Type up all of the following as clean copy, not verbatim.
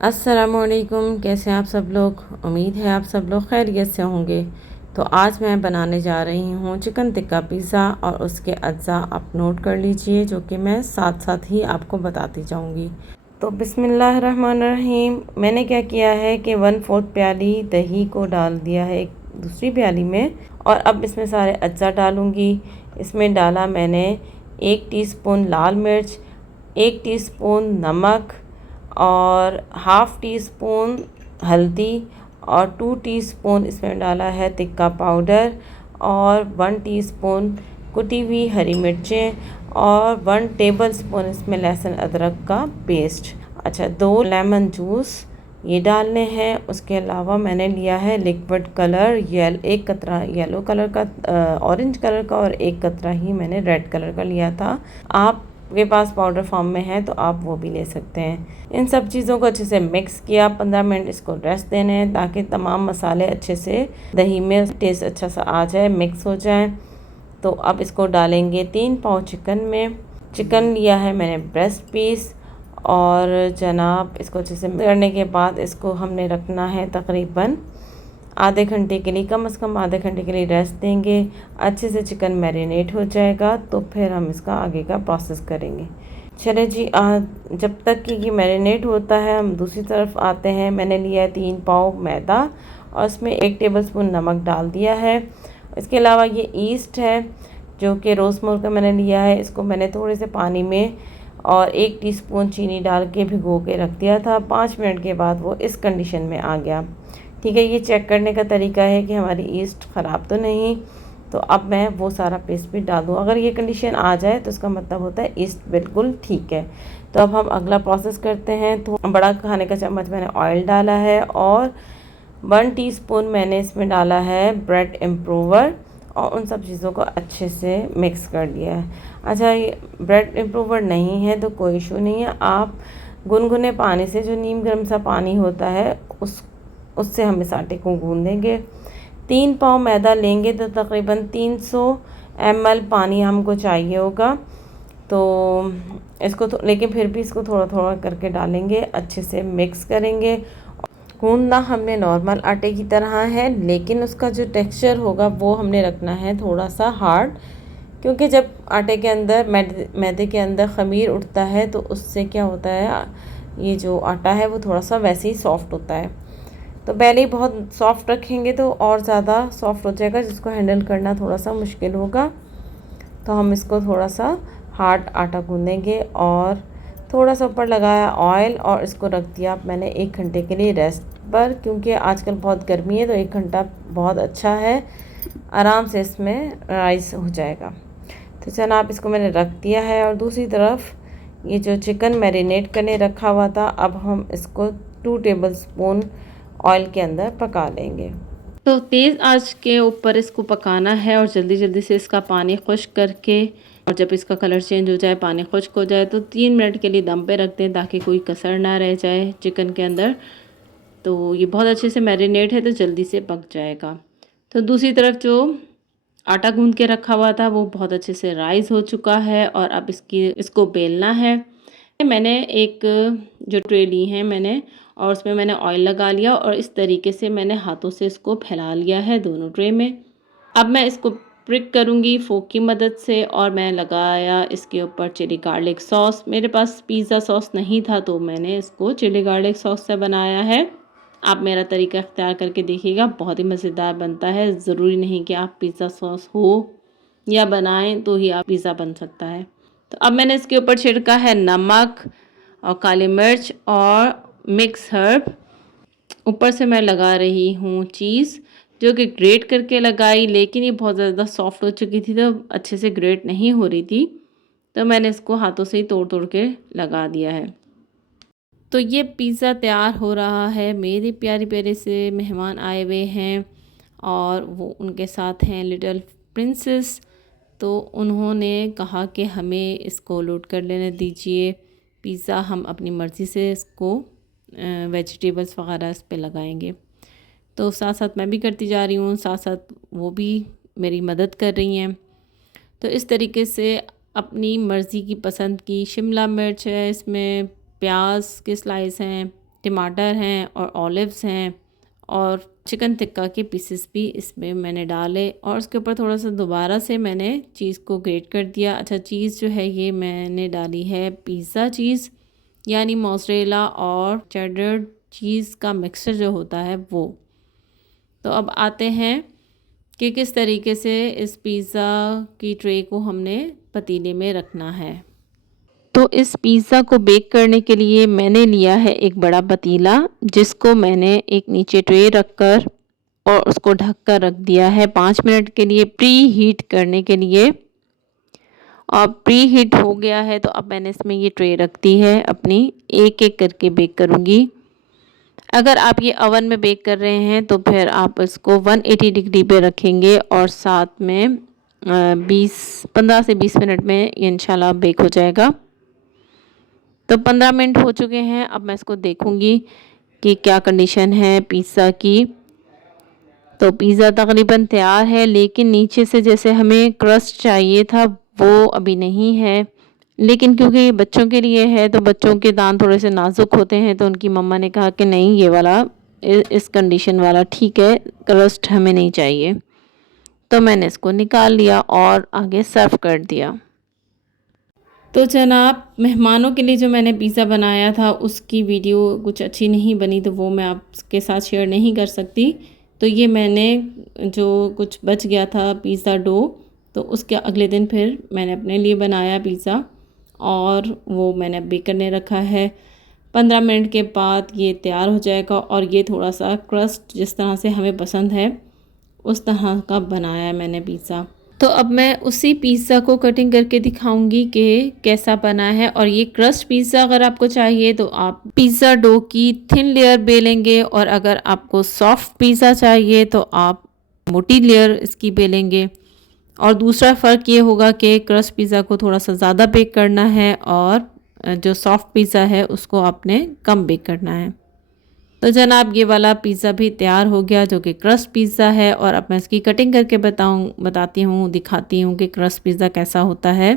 अस्सलामुअलैकुम। कैसे हैं आप सब लोग। उम्मीद है आप सब लोग खैरियत से होंगे। तो आज मैं बनाने जा रही हूँ चिकन टिक्का पिज़्ज़ा और उसके अज्जा आप नोट कर लीजिए, जो कि मैं साथ साथ ही आपको बताती जाऊँगी। तो बिस्मिल्लाहिर्रहमानिर्रहीम। मैंने क्या किया है कि 1/4 प्याली दही को डाल दिया है एक दूसरी प्याली में, और अब इसमें सारे अज्जा डालूँगी। इसमें डाला मैंने 1 टीस्पून लाल मिर्च, 1 टीस्पून नमक और हाफ़ टी स्पून हल्दी, और 2 टीस्पून इसमें डाला है टिक्का पाउडर, और 1 टीस्पून कुटी हुई हरी मिर्चें, और 1 टेबलस्पून इसमें लहसुन अदरक का पेस्ट। अच्छा, 2 लेमन जूस ये डालने हैं। उसके अलावा मैंने लिया है लिक्विड कलर, एक कतरा येलो कलर का, ऑरेंज कलर का, और एक कतरा ही मैंने रेड कलर का लिया था। आपके पास पाउडर फॉर्म में है तो आप वो भी ले सकते हैं। इन सब चीज़ों को अच्छे से मिक्स किया। 15 मिनट इसको रेस्ट देने हैं ताकि तमाम मसाले अच्छे से दही में टेस्ट अच्छा सा आ जाए, मिक्स हो जाए। तो अब इसको डालेंगे 3 पाव चिकन में। चिकन लिया है मैंने ब्रेस्ट पीस, और जनाब इसको अच्छे से करने के बाद इसको हमने रखना है तकरीबन आधे घंटे के लिए, कम से कम आधे घंटे के लिए रेस्ट देंगे। अच्छे से चिकन मैरिनेट हो जाएगा तो फिर हम इसका आगे का प्रोसेस करेंगे। चले जी, जब तक कि ये मैरिनेट होता है हम दूसरी तरफ आते हैं। मैंने लिया है 3 पाव मैदा, और उसमें 1 टेबलस्पून नमक डाल दिया है। इसके अलावा ये ईस्ट है जो कि रोज़मोर का मैंने लिया है। इसको मैंने थोड़े से पानी में और 1 टीस्पून चीनी डाल के भिगो के रख दिया था। 5 मिनट के बाद वो इस कंडीशन में आ गया। ठीक है, ये चेक करने का तरीका है कि हमारी ईस्ट ख़राब तो नहीं। तो अब मैं वो सारा पेस्ट भी डाल दूँ। अगर ये कंडीशन आ जाए तो इसका मतलब होता है ईस्ट बिल्कुल ठीक है। तो अब हम अगला प्रोसेस करते हैं। तो बड़ा खाने का चम्मच मैंने ऑयल डाला है, और 1 टीस्पून मैंने इसमें डाला है ब्रेड इम्प्रूवर, और उन सब चीज़ों को अच्छे से मिक्स कर दिया है। अच्छा, ये ब्रेड इम्प्रूवर नहीं है तो कोई इशू नहीं है। आप गुनगुने पानी से, जो नीम गर्म सा पानी होता है, उससे हम इस आटे को गूँधेंगे। 3 पाव मैदा लेंगे तो तकरीबन 300 ml पानी हमको चाहिए होगा। तो इसको लेकिन फिर भी इसको थोड़ा थोड़ा करके डालेंगे, अच्छे से मिक्स करेंगे। गूंदना हमने नॉर्मल आटे की तरह है, लेकिन उसका जो टेक्सचर होगा वो हमने रखना है थोड़ा सा हार्ड, क्योंकि जब आटे के अंदर मैदे के अंदर ख़मीर उठता है तो उससे क्या होता है, ये जो आटा है वो थोड़ा सा वैसे ही सॉफ्ट होता है। तो पहले ही बहुत सॉफ्ट रखेंगे तो और ज़्यादा सॉफ्ट हो जाएगा, जिसको हैंडल करना थोड़ा सा मुश्किल होगा। तो हम इसको थोड़ा सा हार्ड आटा गूँधेंगे, और थोड़ा सा ऊपर लगाया ऑयल, और इसको रख दिया मैंने 1 घंटे के लिए रेस्ट पर, क्योंकि आजकल बहुत गर्मी है तो 1 घंटा बहुत अच्छा है, आराम से इसमें राइस हो जाएगा। तो जनाब इसको मैंने रख दिया है, और दूसरी तरफ ये जो चिकन मैरिनेट करने रखा हुआ था, अब हम इसको 2 टेबलस्पून ऑयल के अंदर पका लेंगे। तो तेज़ आंच के ऊपर इसको पकाना है, और जल्दी जल्दी से इसका पानी खुश्क करके, और जब इसका कलर चेंज हो जाए, पानी खुश्क हो जाए, तो 3 मिनट के लिए दम पे रख दें ताकि कोई कसर ना रह जाए चिकन के अंदर। तो ये बहुत अच्छे से मैरिनेट है तो जल्दी से पक जाएगा। तो दूसरी तरफ जो आटा गूंद के रखा हुआ था वो बहुत अच्छे से राइस हो चुका है, और अब इसको बेलना है। मैंने एक जो ट्रे ली है मैंने, और उसमें मैंने ऑयल लगा लिया, और इस तरीके से मैंने हाथों से इसको फैला लिया है दोनों ट्रे में। अब मैं इसको प्रिक करूँगी फोक की मदद से, और मैं लगाया इसके ऊपर चिली गार्लिक सॉस। मेरे पास पिज़्ज़ा सॉस नहीं था तो मैंने इसको चिली गार्लिक सॉस से बनाया है। आप मेरा तरीका इख्तियार करके देखिएगा, बहुत ही मज़ेदार बनता है। ज़रूरी नहीं कि आप पिज़्ज़ा सॉस हो या बनाएं तो ही आप पिज़्ज़ा बन सकता है। तो अब मैंने इसके ऊपर छिड़का है नमक और काली मिर्च और मिक्स हर्ब। ऊपर से मैं लगा रही हूँ चीज़, जो कि ग्रेट करके लगाई, लेकिन ये बहुत ज़्यादा सॉफ्ट हो चुकी थी तो अच्छे से ग्रेट नहीं हो रही थी, तो मैंने इसको हाथों से ही तोड़ तोड़ के लगा दिया है। तो ये पिज़्ज़ा तैयार हो रहा है। मेरे प्यारे प्यारे से मेहमान आए हुए हैं, और वो उनके साथ हैं लिटिल प्रिंसेस। तो उन्होंने कहा कि हमें इसको लोड कर लेने दीजिए पिज़्ज़ा, हम अपनी मर्ज़ी से इसको वेजिटेबल्स वगैरह इस पे लगाएंगे। तो साथ साथ मैं भी करती जा रही हूँ, साथ साथ वो भी मेरी मदद कर रही हैं। तो इस तरीके से अपनी मर्ज़ी की पसंद की शिमला मिर्च है, इसमें प्याज के स्लाइस हैं, टमाटर हैं और ऑलिव्स हैं और चिकन टिक्का के पीसेस भी इसमें मैंने डाले और उसके ऊपर थोड़ा सा दोबारा से मैंने चीज़ को ग्रेट कर दिया। अच्छा, चीज़ जो है ये मैंने डाली है पिज़्ज़ा चीज़, यानी मोज़रेला और चेडर चीज़ का मिक्सचर जो होता है वो। तो अब आते हैं कि किस तरीके से इस पिज़्ज़ा की ट्रे को हमने पतीले में रखना है। तो इस पिज़्ज़ा को बेक करने के लिए मैंने लिया है एक बड़ा पतीला, जिसको मैंने एक नीचे ट्रे रखकर और उसको ढक कर रख दिया है 5 मिनट के लिए प्री हीट करने के लिए। और प्री हीट हो गया है तो अब मैंने इसमें ये ट्रे रख दी है अपनी, एक एक करके बेक करूँगी। अगर आप ये ओवन में बेक कर रहे हैं तो फिर आप इसको 180 डिग्री पे रखेंगे और साथ में 15 से 20 मिनट में ये इंशाल्लाह बेक हो जाएगा। तो 15 मिनट हो चुके हैं। अब मैं इसको देखूंगी कि क्या कंडीशन है पिज़्ज़ा की। तो पिज़्ज़ा तकरीबन तैयार है, लेकिन नीचे से जैसे हमें क्रस्ट चाहिए था वो अभी नहीं है। लेकिन क्योंकि ये बच्चों के लिए है तो बच्चों के दांत थोड़े से नाजुक होते हैं, तो उनकी मम्मा ने कहा कि नहीं, ये वाला इस कंडीशन वाला ठीक है, क्रस्ट हमें नहीं चाहिए। तो मैंने इसको निकाल लिया और आगे सर्व कर दिया। तो जनाब, मेहमानों के लिए जो मैंने पिज़्ज़ा बनाया था उसकी वीडियो कुछ अच्छी नहीं बनी, तो वो मैं आपके साथ शेयर नहीं कर सकती। तो ये मैंने जो कुछ बच गया था पिज़्ज़ा डो, तो उसके अगले दिन फिर मैंने अपने लिए बनाया पिज़्ज़ा और वो मैंने बेक करने रखा है। 15 मिनट के बाद ये तैयार हो जाएगा और ये थोड़ा सा क्रस्ट जिस तरह से हमें पसंद है उस तरह का बनाया है मैंने पिज़्ज़ा। तो अब मैं उसी पिज़्ज़ा को कटिंग करके दिखाऊंगी कि कैसा बना है। और ये क्रस्ट पिज़्ज़ा अगर आपको चाहिए तो आप पिज़्ज़ा डो की थिन लेयर बेलेंगे, और अगर आपको सॉफ्ट पिज़्ज़ा चाहिए तो आप मोटी लेयर इसकी बेलेंगे। और दूसरा फ़र्क ये होगा कि क्रस्ट पिज़्ज़ा को थोड़ा सा ज़्यादा बेक करना है और जो सॉफ्ट पिज़्ज़ा है उसको आपने कम बेक करना है। तो जनाब, ये वाला पिज़्ज़ा भी तैयार हो गया जो कि क्रस्ट पिज़्ज़ा है। और अब मैं इसकी कटिंग करके बताती हूँ, दिखाती हूँ कि क्रस्ट पिज़्ज़ा कैसा होता है।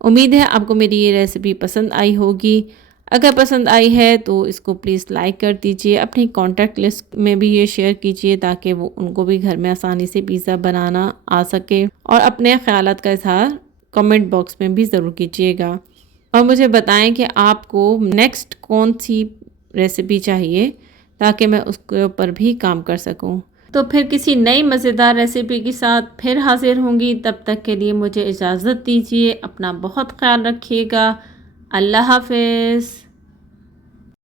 उम्मीद है आपको मेरी ये रेसिपी पसंद आई होगी। अगर पसंद आई है तो इसको प्लीज़ लाइक कर दीजिए, अपनी कॉन्टैक्ट लिस्ट में भी ये शेयर कीजिए ताकि वो उनको भी घर में आसानी से पिज़्ज़ा बनाना आ सके। और अपने ख़यालात का इज़हार कमेंट बॉक्स में भी ज़रूर कीजिएगा और मुझे बताएं कि आपको नेक्स्ट कौन सी रेसिपी चाहिए ताकि मैं उसके ऊपर भी काम कर सकूं। तो फिर किसी नई मज़ेदार रेसिपी के साथ फिर हाजिर होंगी। तब तक के लिए मुझे इजाज़त दीजिए। अपना बहुत ख्याल रखिएगा। अल्लाह हाफ़िज़।